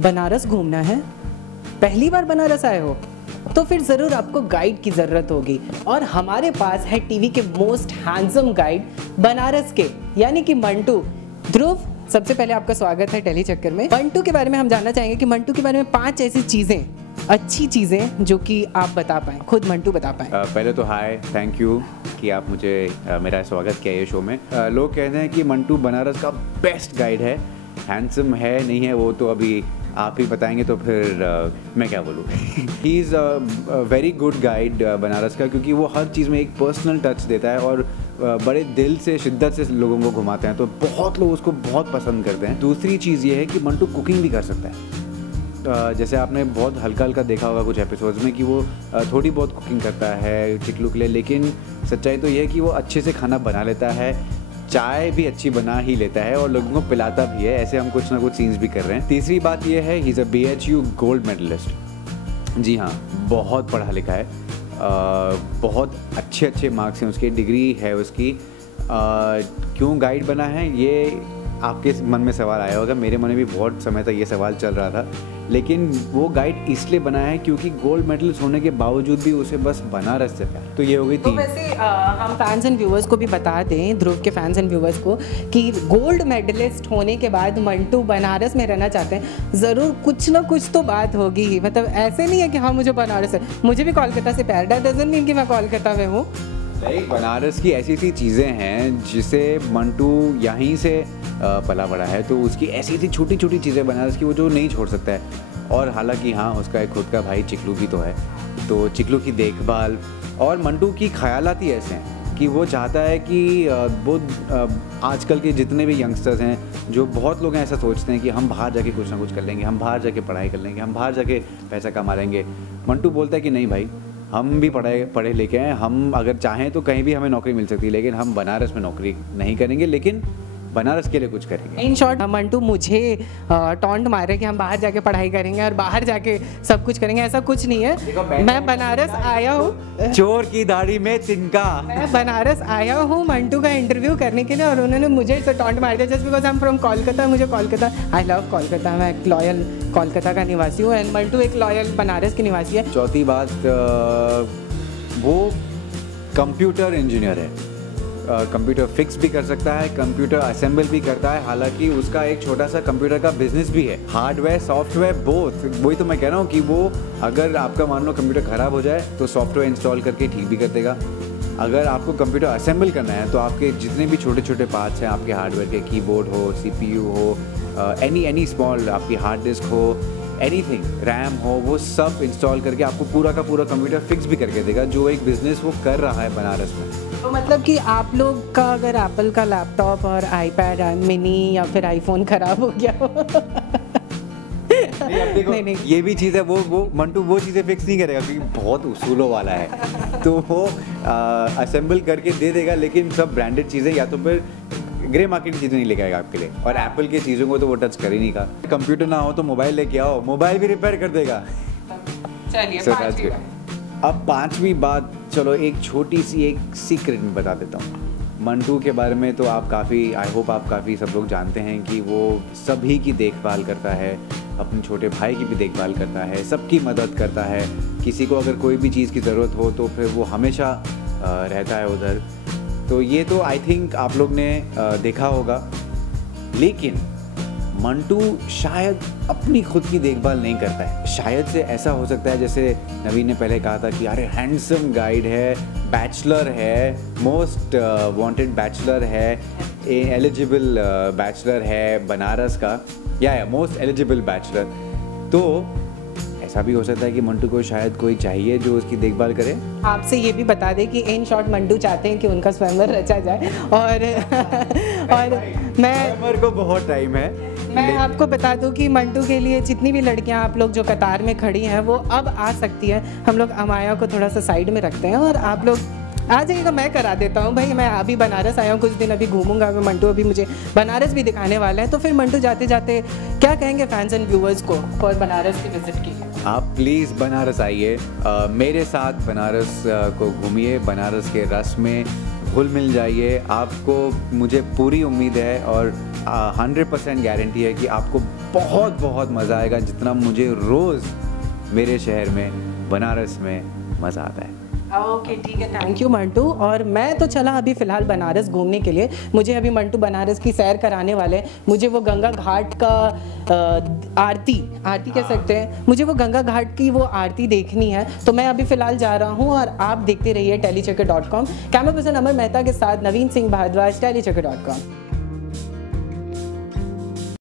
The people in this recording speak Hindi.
बनारस घूमना है, पहली बार बनारस आए हो तो फिर ज़रूर आपको गाइड की ज़रूरत होगी। और हमारे पास है टीवी के मोस्ट हैंडसम गाइड बनारस के, यानी कि मंटू। ध्रुव, सबसे पहले आपका स्वागत है टेली चक्कर में। मंटू के बारे में हम जानना चाहेंगे कि मंटू के बारे में 5 ऐसी चीज़ें, अच्छी चीज़ें जो कि आप बता पाएँ, खुद मंटू बता पाएँ। पहले तो हाय, थैंक यू कि आप मुझे मेरा स्वागत किया ये शो में। लोग कहते हैं कि मंटू बनारस का बेस्ट गाइड है। हैंडसम है नहीं है वो तो अभी आप ही बताएंगे, तो फिर मैं क्या बोलूँ। He is very good guide Banaras का, क्योंकि वो हर चीज़ में एक पर्सनल टच देता है और बड़े दिल से, शिद्दत से लोगों को घुमाते हैं, तो बहुत लोग उसको बहुत पसंद करते हैं। दूसरी चीज़ ये है कि मंटू कुकिंग भी कर सकता है। जैसे आपने बहुत हल्का हल्का देखा होगा कुछ एपिसोड्स में कि वो थोड़ी बहुत कुकिंग करता है चिकलू के लिए, लेकिन सच्चाई तो ये है कि वो अच्छे से खाना बना लेता है, चाय भी अच्छी बना ही लेता है और लोगों को पिलाता भी है। ऐसे हम कुछ ना कुछ सीन्स भी कर रहे हैं। तीसरी बात ये है, he is a BHU gold medallist. जी हाँ, बहुत पढ़ा लिखा है, बहुत अच्छे अच्छे मार्क्स हैं उसके, डिग्री है उसकी। क्यों गाइड बना है ये आपके मन में सवाल आया होगा, मेरे मन में भी बहुत समय तक ये सवाल चल रहा था। लेकिन वो गाइड इसलिए बना है क्योंकि गोल्ड मेडलिस्ट होने के बावजूद भी उसे बस बनारस से प्यार। तो ये हो गई तो 3। वैसे हम फैंस एंड व्यूअर्स को भी बता दें, ध्रुव के फैंस एंड व्यूअर्स को, कि गोल्ड मेडलिस्ट होने के बाद मंटू बनारस में रहना चाहते हैं। ज़रूर कुछ ना कुछ तो बात होगी ही, मतलब ऐसे नहीं है कि हाँ मुझे बनारस है, मुझे भी कोलकाता से प्यार, दैट डजंट मीन कि मैं कोलकाता में हूँ। बनारस की ऐसी ऐसी चीज़ें हैं जिसे मंटू यहीं से पला बड़ा है, तो उसकी ऐसी ऐसी छोटी छोटी चीज़ें बनारस की वो जो नहीं छोड़ सकता है। और हालांकि हाँ, उसका एक खुद का भाई चिकलू भी तो है, तो चिकलू की देखभाल और मंटू की ख्यालात ही ऐसे हैं कि वो चाहता है कि वो आजकल के जितने भी यंगस्टर्स हैं, जो बहुत लोग हैं ऐसा सोचते हैं कि हम बाहर जाके कुछ ना कुछ कर लेंगे, हम बाहर जाके पढ़ाई कर लेंगे, हम बाहर जाके पैसा कमा लेंगे। मंटू बोलता है कि नहीं भाई, हम भी पढ़े लिखे हैं, हम अगर चाहें तो कहीं भी हमें नौकरी मिल सकती है, लेकिन हम बनारस में नौकरी नहीं करेंगे, लेकिन बनारस के लिए कुछ करेंगे। इन शॉर्ट मंटू मुझे टॉन्ट मार रहे कि हम बाहर जाके पढ़ाई करेंगे और बाहर जाके सब कुछ करेंगे, ऐसा कुछ नहीं है। मैं बनारस आया हूँ, चोर की दाढ़ी में तिनका। मैं बनारस आया हूँ मंटू का इंटरव्यू करने के लिए, और उन्होंने मुझे इसे टॉन्ट मार दिया just because I am from Kolkata. मुझे कोलकाता, आई लव कोलकाता, मैं एक लॉयल कोलकाता का निवासी हूँ, एंड मंटू एक लॉयल बनारस के निवासी है। चौथी बात, वो कंप्यूटर इंजीनियर है, कंप्यूटर फिक्स भी कर सकता है, कंप्यूटर असेंबल भी करता है। हालांकि उसका एक छोटा सा कंप्यूटर का बिजनेस भी है, हार्डवेयर सॉफ्टवेयर बोथ। वही तो मैं कह रहा हूँ कि वो अगर आपका मान लो कंप्यूटर ख़राब हो जाए तो सॉफ्टवेयर इंस्टॉल करके ठीक भी कर देगा। अगर आपको कंप्यूटर असेंबल करना है तो आपके जितने भी छोटे छोटे पार्ट्स हैं, आपके हार्डवेयर के, कीबोर्ड हो, CPU हो, एनी स्मॉल, आपकी हार्ड डिस्क हो, एनीथिंग, रैम हो, वो सब इंस्टॉल करके आपको पूरा का पूरा कंप्यूटर फिक्स भी करके देगा, जो एक बिज़नेस वो कर रहा है बनारस में। तो मतलब कि आप लोग का अगर एप्पल का लैपटॉप और आईपैड मिनी या फिर आईफोन खराब हो गया हो नहीं, ये भी चीज़ है, वो मंटू वो चीज़ें फिक्स नहीं करेगा क्योंकि बहुत उसूलों वाला है, तो वो असेंबल करके दे देगा, लेकिन सब ब्रांडेड चीज़ें या तो फिर ग्रे मार्केट की चीज़ें नहीं लेके आएगा आपके लिए। और एप्पल की चीज़ों को तो वो टच कर ही नहीं का। कंप्यूटर ना हो तो मोबाइल लेके आओ, मोबाइल भी रिपेयर कर देगा। चलिए अब 5वीं बात, चलो एक छोटी सी एक सीक्रेट में बता देता हूँ। मंटू के बारे में तो आप काफ़ी, आई होप आप काफ़ी सब लोग जानते हैं कि वो सभी की देखभाल करता है, अपने छोटे भाई की भी देखभाल करता है, सबकी मदद करता है। किसी को अगर कोई भी चीज़ की ज़रूरत हो तो फिर वो हमेशा रहता है उधर। तो ये तो आई थिंक आप लोग ने देखा होगा। लेकिन मंटू शायद अपनी खुद की देखभाल नहीं करता है। शायद से ऐसा हो सकता है, जैसे नवीन ने पहले कहा था कि अरे हैंडसम गाइड है, बैचलर है, मोस्ट वांटेड बैचलर है, एलिजिबल बैचलर है बनारस का, या मोस्ट एलिजिबल बैचलर। तो ऐसा भी हो सकता है कि मंटू को शायद कोई चाहिए जो उसकी देखभाल करे। आपसे ये भी बता दें कि इन शॉर्ट मंटू चाहते हैं कि उनका स्वयंवर रचा जाए, और मैं को बहुत टाइम है। मैं आपको बता दूं कि मंटू के लिए जितनी भी लड़कियां आप लोग जो कतार में खड़ी हैं वो अब आ सकती है। हम लोग अमाया को थोड़ा सा साइड में रखते हैं और आप लोग आ जाइएगा, मैं करा देता हूँ भाई। मैं अभी बनारस आया हूँ, कुछ दिन अभी घूमूंगा मैं। मंटू अभी मुझे बनारस भी दिखाने वाला है, तो फिर मंटू जाते जाते क्या कहेंगे फैंस एंड व्यूअर्स को फॉर बनारस की विजिट के लिए? आप प्लीज़ बनारस आइए, मेरे साथ बनारस को घूमिए, बनारस के रस में घुल मिल जाइए। आपको मुझे पूरी उम्मीद है और 100% गारंटी है कि आपको बहुत बहुत मज़ा आएगा, जितना मुझे रोज़ मेरे शहर में बनारस में मज़ा आता है। ओके ठीक है, थैंक यू मंटू। और मैं तो चला अभी फ़िलहाल बनारस घूमने के लिए। मुझे अभी मंटू बनारस की सैर कराने वाले हैं। मुझे वो गंगा घाट का आरती कह सकते हैं, मुझे वो गंगा घाट की वो आरती देखनी है। तो मैं अभी फ़िलहाल जा रहा हूँ और आप देखते रहिए टेलीचक्कर.com। कैमरा पर्सन अमर मेहता के साथ नवीन सिंह भारद्वाज, टेलीचक्कर.com।